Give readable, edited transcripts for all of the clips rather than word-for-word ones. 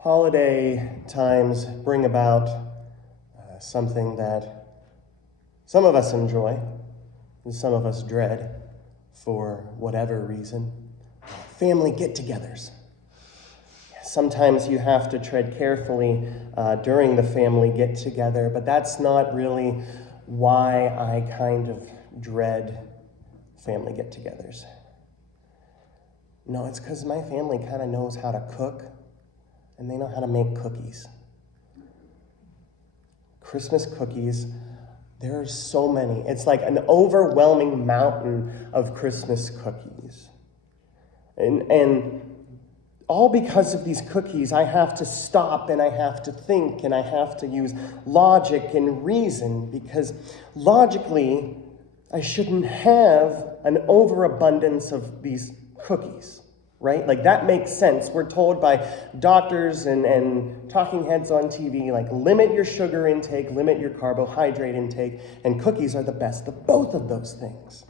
Holiday times bring about something that some of us enjoy and some of us dread for whatever reason. Family get-togethers. Sometimes you have to tread carefully during the family get-together, but that's not really why I kind of dread family get-togethers. No, it's because my family kind of knows how to cook, and they know how to make cookies. Christmas cookies, there are so many. It's like an overwhelming mountain of Christmas cookies. And all because of these cookies, I have to stop and I have to think and I have to use logic and reason, because logically, I shouldn't have an overabundance of these cookies, right? Like, that makes sense. We're told by doctors and talking heads on TV, like, limit your sugar intake, limit your carbohydrate intake, and cookies are the best of both of those things.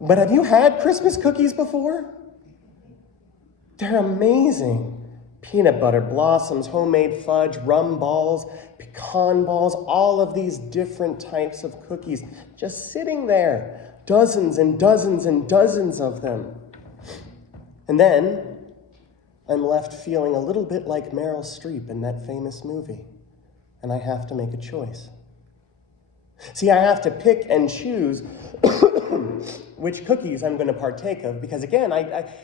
But have you had Christmas cookies before? They're amazing. Peanut butter blossoms, homemade fudge, rum balls, pecan balls, all of these different types of cookies just sitting there. Dozens and dozens and dozens of them. And then I'm left feeling a little bit like Meryl Streep in that famous movie. And I have to make a choice. See, I have to pick and choose which cookies I'm going to partake of, because again,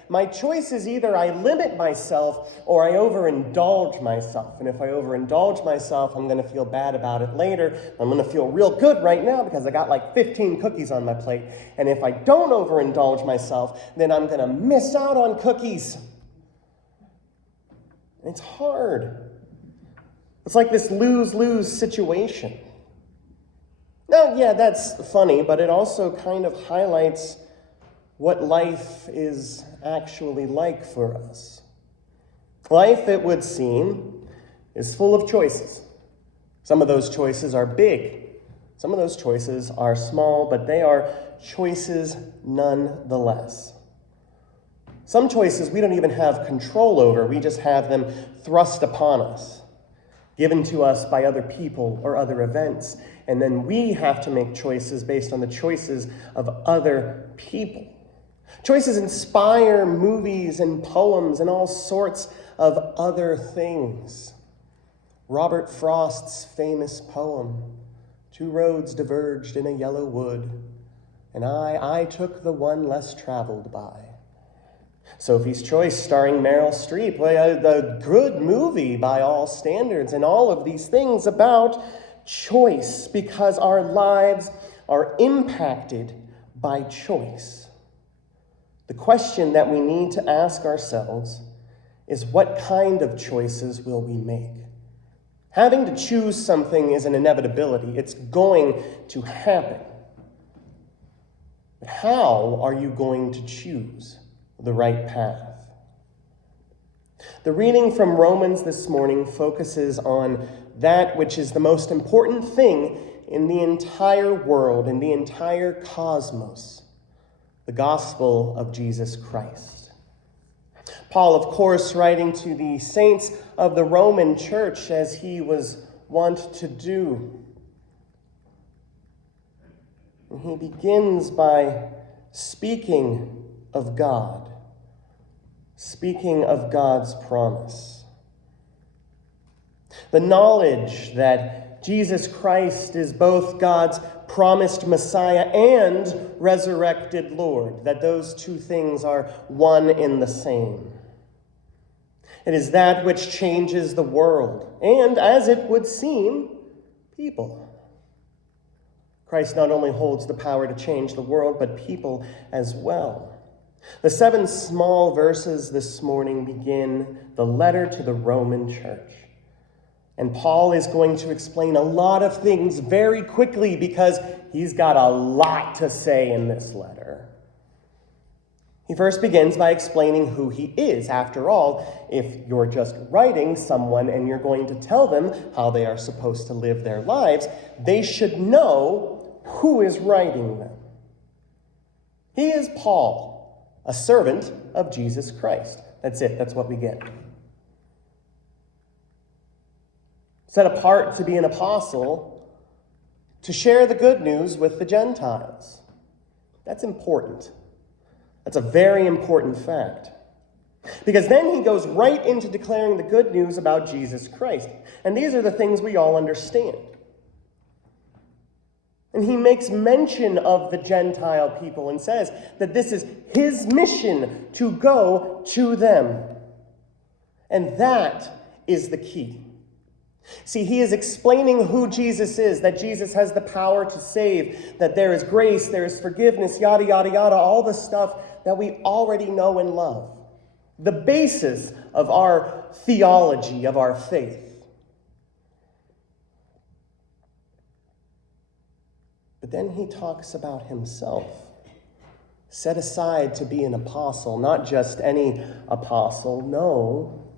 my choice is either I limit myself or I overindulge myself. And if I overindulge myself, I'm going to feel bad about it later. I'm going to feel real good right now because I got like 15 cookies on my plate. And if I don't overindulge myself, then I'm going to miss out on cookies. It's hard. It's like this lose-lose situation. Now, yeah, that's funny, but it also kind of highlights what life is actually like for us. Life, it would seem, is full of choices. Some of those choices are big. Some of those choices are small, but they are choices nonetheless. Some choices we don't even have control over. We just have them thrust upon us, given to us by other people or other events. And then we have to make choices based on the choices of other people. Choices inspire movies and poems and all sorts of other things. Robert Frost's famous poem, "Two roads diverged in a yellow wood, and I took the one less traveled by." Sophie's Choice, starring Meryl Streep, a good movie by all standards, and all of these things about choice, because our lives are impacted by choice. The question that we need to ask ourselves is, what kind of choices will we make? Having to choose something is an inevitability. It's going to happen. But how are you going to choose the right path? The reading from Romans this morning focuses on that which is the most important thing in the entire world, in the entire cosmos, the gospel of Jesus Christ. Paul, of course, writing to the saints of the Roman church, as he was wont to do. And he begins by speaking of God, speaking of God's promise. The knowledge that Jesus Christ is both God's promised Messiah and resurrected Lord, that those two things are one in the same. It is that which changes the world, and, as it would seem, people. Christ not only holds the power to change the world, but people as well. The 7 small verses this morning begin the letter to the Roman church. And Paul is going to explain a lot of things very quickly because he's got a lot to say in this letter. He first begins by explaining who he is. After all, if you're just writing someone and you're going to tell them how they are supposed to live their lives, they should know who is writing them. He is Paul, a servant of Jesus Christ. That's it. That's what we get. Set apart to be an apostle, to share the good news with the Gentiles. That's important. That's a very important fact. Because then he goes right into declaring the good news about Jesus Christ. And these are the things we all understand. And he makes mention of the Gentile people and says that this is his mission to go to them. And that is the key. See, he is explaining who Jesus is, that Jesus has the power to save, that there is grace, there is forgiveness, yada, yada, yada, all the stuff that we already know and love. The basis of our theology, of our faith. But then he talks about himself, set aside to be an apostle, not just any apostle, no,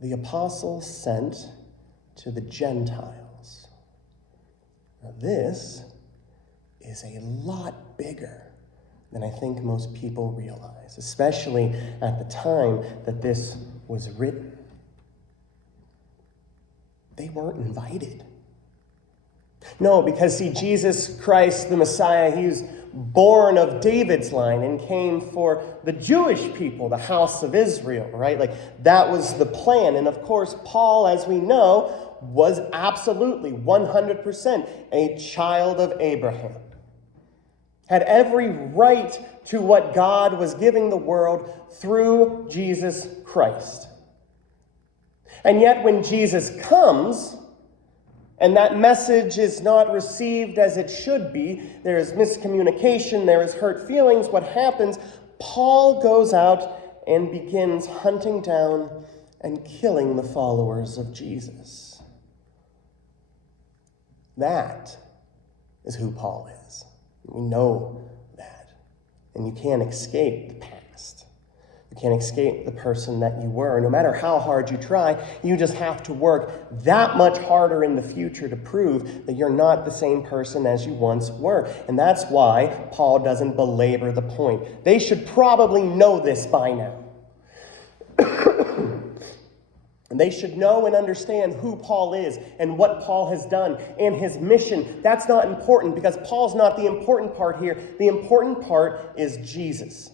the apostle sent to the Gentiles. Now this is a lot bigger than I think most people realize, especially at the time that this was written. They weren't invited. No, because see, Jesus Christ, the Messiah, he's born of David's line and came for the Jewish people, the house of Israel, right? Like, that was the plan. And of course, Paul, as we know, was absolutely 100% a child of Abraham. Had every right to what God was giving the world through Jesus Christ. And yet when Jesus comes, and that message is not received as it should be, there is miscommunication, there is hurt feelings, what happens? Paul goes out and begins hunting down and killing the followers of Jesus. That is who Paul is. We know that. And you can't escape the past. You can't escape the person that you were. No matter how hard you try, you just have to work that much harder in the future to prove that you're not the same person as you once were. And that's why Paul doesn't belabor the point. They should probably know this by now. And they should know and understand who Paul is and what Paul has done and his mission. That's not important because Paul's not the important part here. The important part is Jesus.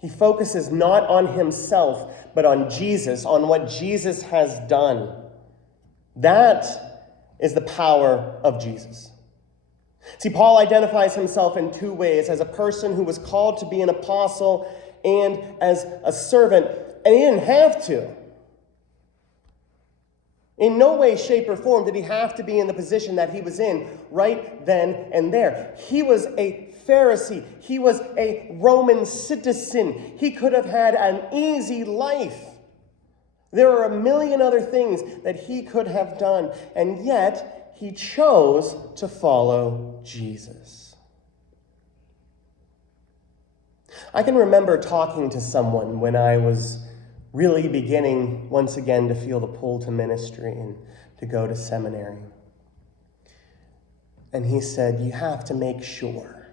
He focuses not on himself, but on Jesus, on what Jesus has done. That is the power of Jesus. See, Paul identifies himself in two ways: as a person who was called to be an apostle and as a servant. And he didn't have to. In no way, shape, or form did he have to be in the position that he was in right then and there. He was a Pharisee. He was a Roman citizen. He could have had an easy life. There are a million other things that he could have done, and yet he chose to follow Jesus. I can remember talking to someone when I was really beginning once again to feel the pull to ministry and to go to seminary. And he said, you have to make sure.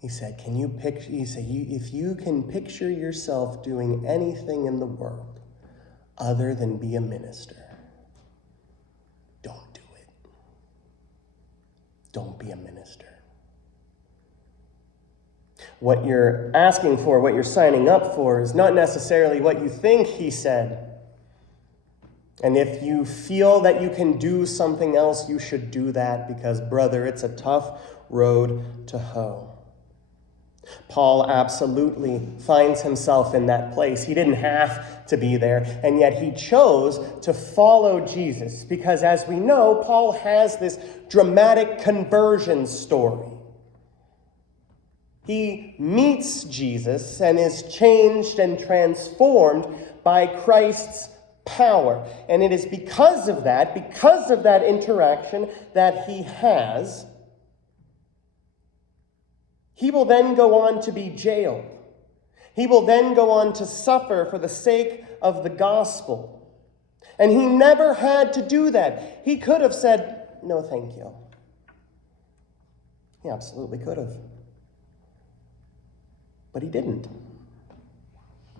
He said, if you can picture yourself doing anything in the world other than be a minister, don't do it. Don't be a minister. What you're asking for, what you're signing up for, is not necessarily what you think, he said. And if you feel that you can do something else, you should do that because, brother, it's a tough road to hoe. Paul absolutely finds himself in that place. He didn't have to be there, and yet he chose to follow Jesus because, as we know, Paul has this dramatic conversion story. He meets Jesus and is changed and transformed by Christ's power. And it is because of that interaction that he has, he will then go on to be jailed. He will then go on to suffer for the sake of the gospel. And he never had to do that. He could have said, no, thank you. He absolutely could have. But he didn't.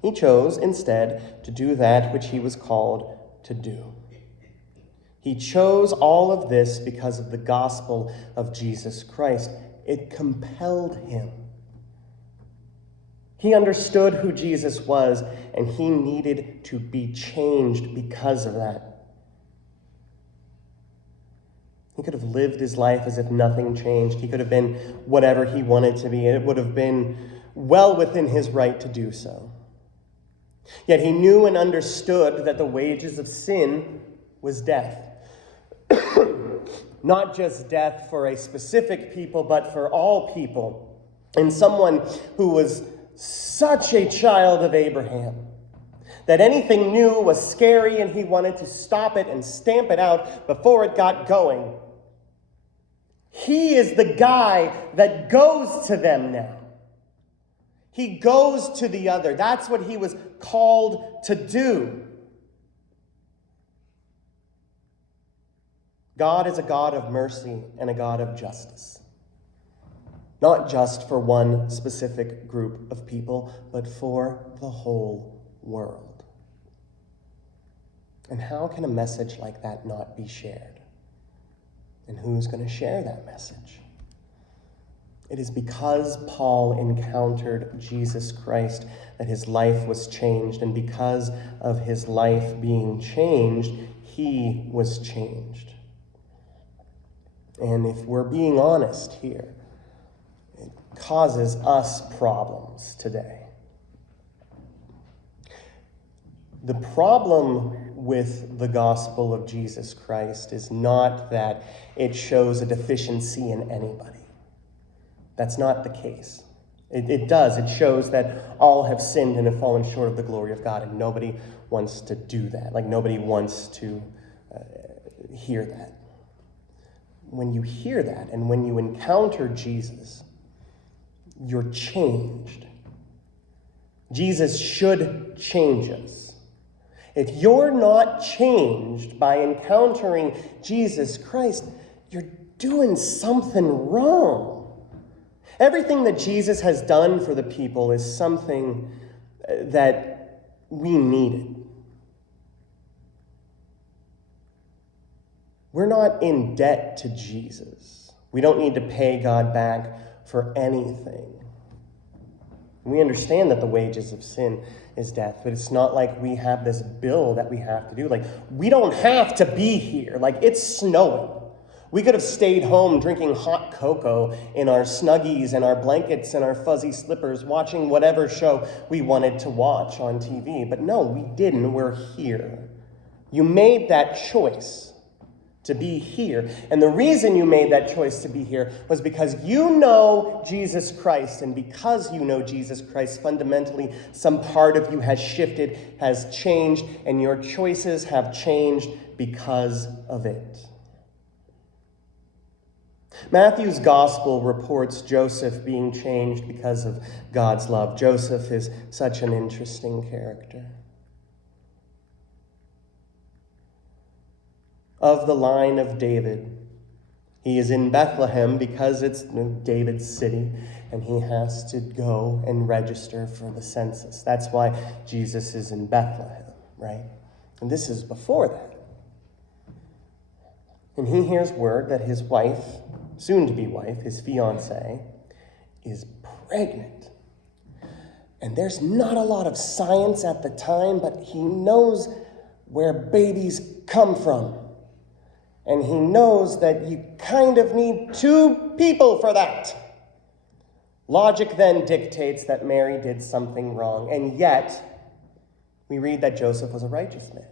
He chose instead to do that which he was called to do. He chose all of this because of the gospel of Jesus Christ. It compelled him. He understood who Jesus was, and he needed to be changed because of that. He could have lived his life as if nothing changed. He could have been whatever he wanted to be, and it would have been well within his right to do so. Yet he knew and understood that the wages of sin was death. Not just death for a specific people, but for all people. And someone who was such a child of Abraham that anything new was scary and he wanted to stop it and stamp it out before it got going. He is the guy that goes to them now. He goes to the other. That's what he was called to do. God is a God of mercy and a God of justice. Not just for one specific group of people, but for the whole world. And how can a message like that not be shared? And who's going to share that message? It is because Paul encountered Jesus Christ that his life was changed, and because of his life being changed, he was changed. And if we're being honest here, it causes us problems today. The problem with the gospel of Jesus Christ is not that it shows a deficiency in anybody. That's not the case. It does. It shows that all have sinned and have fallen short of the glory of God, and nobody wants to do that. Like, nobody wants to hear that. When you hear that and when you encounter Jesus, you're changed. Jesus should change us. If you're not changed by encountering Jesus Christ, you're doing something wrong. Everything that Jesus has done for the people is something that we needed. We're not in debt to Jesus. We don't need to pay God back for anything. We understand that the wages of sin is death, but it's not like we have this bill that we have to do. Like, we don't have to be here. Like, it's snowing. We could have stayed home drinking hot cocoa in our Snuggies and our blankets and our fuzzy slippers, watching whatever show we wanted to watch on TV. But no, we didn't. We're here. You made that choice to be here. And the reason you made that choice to be here was because you know Jesus Christ. And because you know Jesus Christ, fundamentally, some part of you has shifted, has changed, and your choices have changed because of it. Matthew's gospel reports Joseph being changed because of God's love. Joseph is such an interesting character. Of the line of David, he is in Bethlehem because it's David's city, and he has to go and register for the census. That's why Jesus is in Bethlehem, right? And this is before that. And he hears word that his wife, soon-to-be wife, his fiancée, is pregnant. And there's not a lot of science at the time, but he knows where babies come from. And he knows that you kind of need two people for that. Logic then dictates that Mary did something wrong. And yet, we read that Joseph was a righteous man.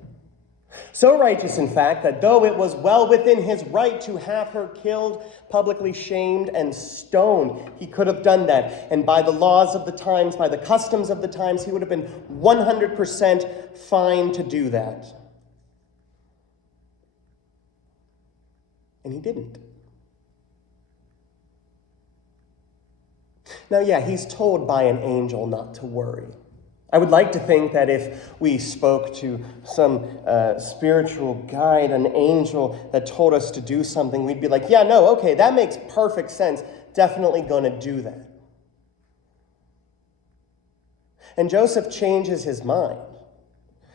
So righteous, in fact, that though it was well within his right to have her killed, publicly shamed, and stoned, he could have done that. And by the laws of the times, by the customs of the times, he would have been 100% fine to do that. And he didn't. Now, yeah, he's told by an angel not to worry. I would like to think that if we spoke to some spiritual guide, an angel that told us to do something, we'd be like, yeah, no, okay, that makes perfect sense. Definitely going to do that. And Joseph changes his mind.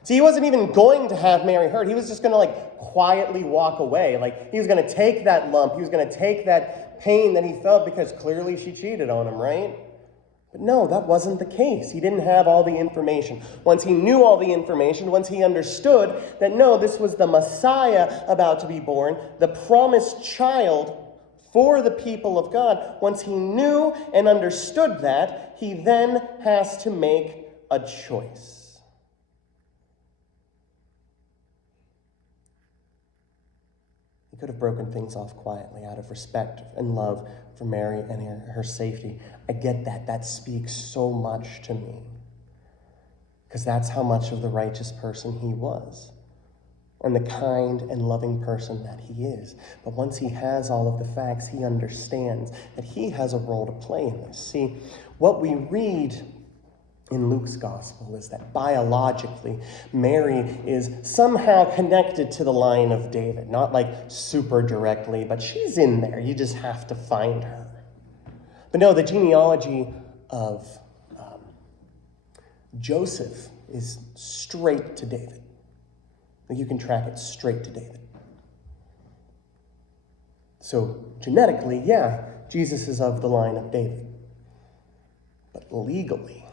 See, he wasn't even going to have Mary hurt. He was just going to quietly walk away. He was going to take that lump. He was going to take that pain that he felt because clearly she cheated on him, right? But no, that wasn't the case. He didn't have all the information. Once he knew all the information, once he understood that no, this was the Messiah about to be born, the promised child for the people of God, once he knew and understood that, he then has to make a choice. He could have broken things off quietly out of respect and love for Mary and her safety. I get that. That speaks so much to me. Because that's how much of the righteous person he was. And the kind and loving person that he is. But once he has all of the facts, he understands that he has a role to play in this. See, what we read in Luke's gospel is that biologically, Mary is somehow connected to the line of David. Not super directly, but she's in there. You just have to find her. But no, the genealogy of Joseph is straight to David. You can track it straight to David. So genetically, yeah, Jesus is of the line of David. But legally,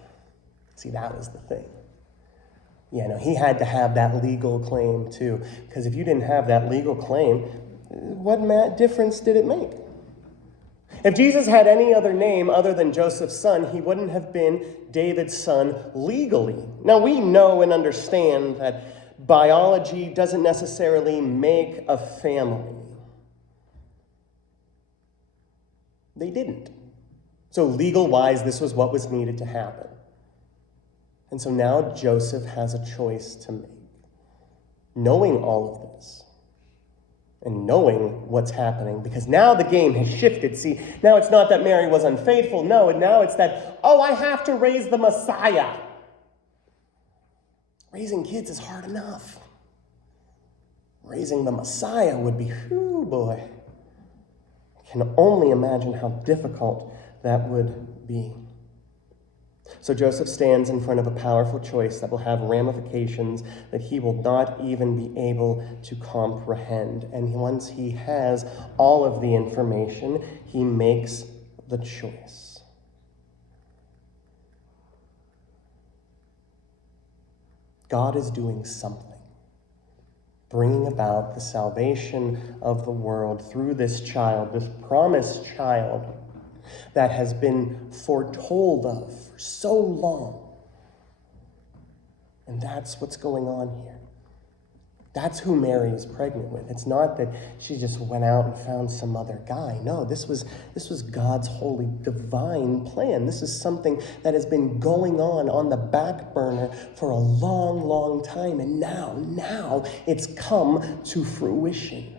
see, that was the thing. Yeah, no, he had to have that legal claim too. Because if you didn't have that legal claim, what difference did it make? If Jesus had any other name other than Joseph's son, he wouldn't have been David's son legally. Now, we know and understand that biology doesn't necessarily make a family. They didn't. So legal-wise, this was what was needed to happen. And so now Joseph has a choice to make. Knowing all of this, and knowing what's happening, because now the game has shifted. See, now it's not that Mary was unfaithful. No, and now it's that, I have to raise the Messiah. Raising kids is hard enough. Raising the Messiah would be, boy. I can only imagine how difficult that would be. So Joseph stands in front of a powerful choice that will have ramifications that he will not even be able to comprehend. And once he has all of the information, he makes the choice. God is doing something, bringing about the salvation of the world through this child, this promised child that has been foretold of for so long. And that's what's going on here. That's who Mary is pregnant with. It's not that she just went out and found some other guy. No, this was God's holy, divine plan. This is something that has been going on the back burner for a long, long time. And now it's come to fruition.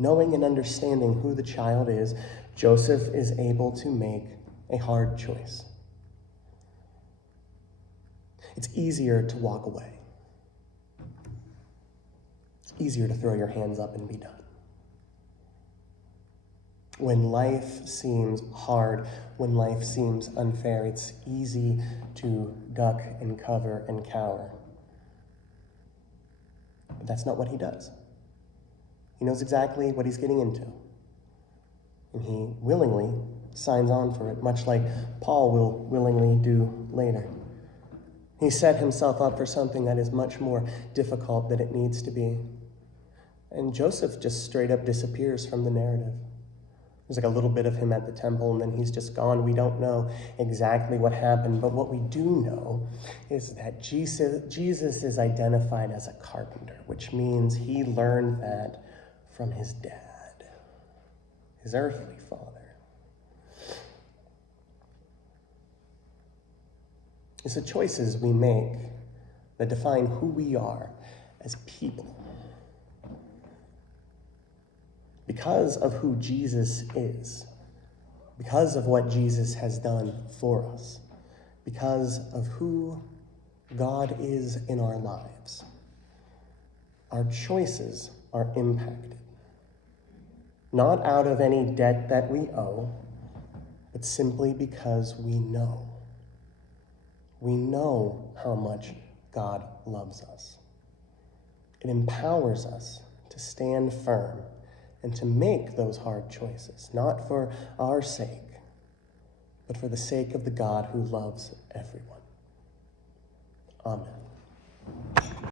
Knowing and understanding who the child is, Joseph is able to make a hard choice. It's easier to walk away. It's easier to throw your hands up and be done. When life seems hard, when life seems unfair, it's easy to duck and cover and cower. But that's not what he does. He knows exactly what he's getting into. And he willingly signs on for it, much like Paul will willingly do later. He set himself up for something that is much more difficult than it needs to be. And Joseph just straight up disappears from the narrative. There's a little bit of him at the temple, and then he's just gone. We don't know exactly what happened, but what we do know is that Jesus is identified as a carpenter, which means he learned that from his dad, his earthly father. It's the choices we make that define who we are as people. Because of who Jesus is, because of what Jesus has done for us, because of who God is in our lives, our choices are impacted. Not out of any debt that we owe, but simply because we know. We know how much God loves us. It empowers us to stand firm and to make those hard choices, not for our sake, but for the sake of the God who loves everyone. Amen.